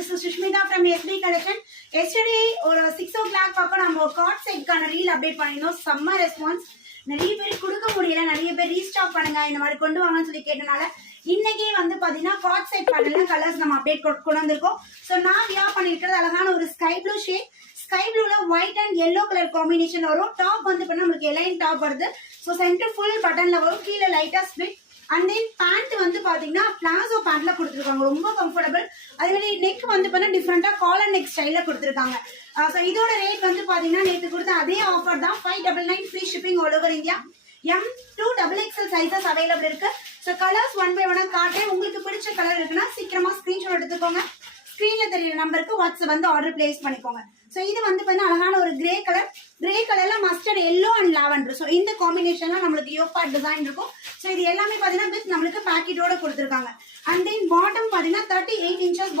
this is Sushmita from SB Collection. Yesterday ஒரு 6 o'clock பக்கம் நம்ம கார்ட் செட்கான ரீல் அப்டேட் பண்ணிருந்தோம். செம்ம ரெஸ்பான்ஸ். நிறைய பேர் கொடுக்க முடியல, நிறைய பேர் ரீஸ்டாக் பண்ணுங்க இந்த மாதிரி கொண்டு வாங்கன்னு சொல்லி கேட்டனால இன்னைக்கே வந்து பாத்தீங்கன்னா கார்ட் செட் பேட்டர்ல கலர்ஸ் நம்ம அப்டேட் கொண்டு வந்திருக்கோம். ஸோ நான் வியர் பண்ணிருக்கிறது அழகான ஒரு ஸ்கை ப்ளூ ஷேட். ஸ்கை ப்ளூல white and yellow colour combination வரும். டாப் வந்து பண்ணா நமக்கு எலைன் டாப் வருது. ஸோ சென்டர் ஃபுல் பட்டன்ல வரும், கீழே லைட்டா ஸ்பிளிட். அண்ட் தென் பேண்ட் வந்து பாத்தீங்கன்னா பிளாசோ பேண்ட்ல கொடுத்துருக்காங்க, ரொம்ப கம்ஃபர்டபுள். அதே மாதிரி நெக் வந்து பண்ணா டிஃப்ரெண்டா காலர் நெக் ஸ்டைல கொடுத்துருக்காங்க. ஸோ இதோட ரேட் வந்து பாத்தீங்கன்னா நேற்று கொடுத்த அதே ஆஃபர் தான், 599 free shipping all over India. M2XXL sizes available இருக்கு. ஸோ கலர்ஸ் ஒன் பை ஒன்னா காட்டுறேன். உங்களுக்கு பிடிச்ச கலர் இருக்குன்னா சீக்கிரமா ஸ்கிரீன்ஷாட் எடுத்துக்கோங்க. ஸ்கிரீன்ல தெரியுற நம்பருக்கு வாட்ஸ்அப் வந்து ஆர்டர் பிளேஸ் பண்ணிக்கோங்க. ஸோ இது வந்து பார்த்தீங்கன்னா அழகான ஒரு கிரே கலர்ல mustard yellow and lavender. So இந்த காம்பினேஷன்ல நம்மளுக்கு யோகா டிசைன் இருக்கும். ஸோ இது எல்லாமே பார்த்தீங்கன்னா வித் நம்மளுக்கு பேக்கெட்டோட கொடுத்துருக்காங்க. அண்ட் தென் பாட்டம் பார்த்தீங்கன்னா 38 inches பாட்டம்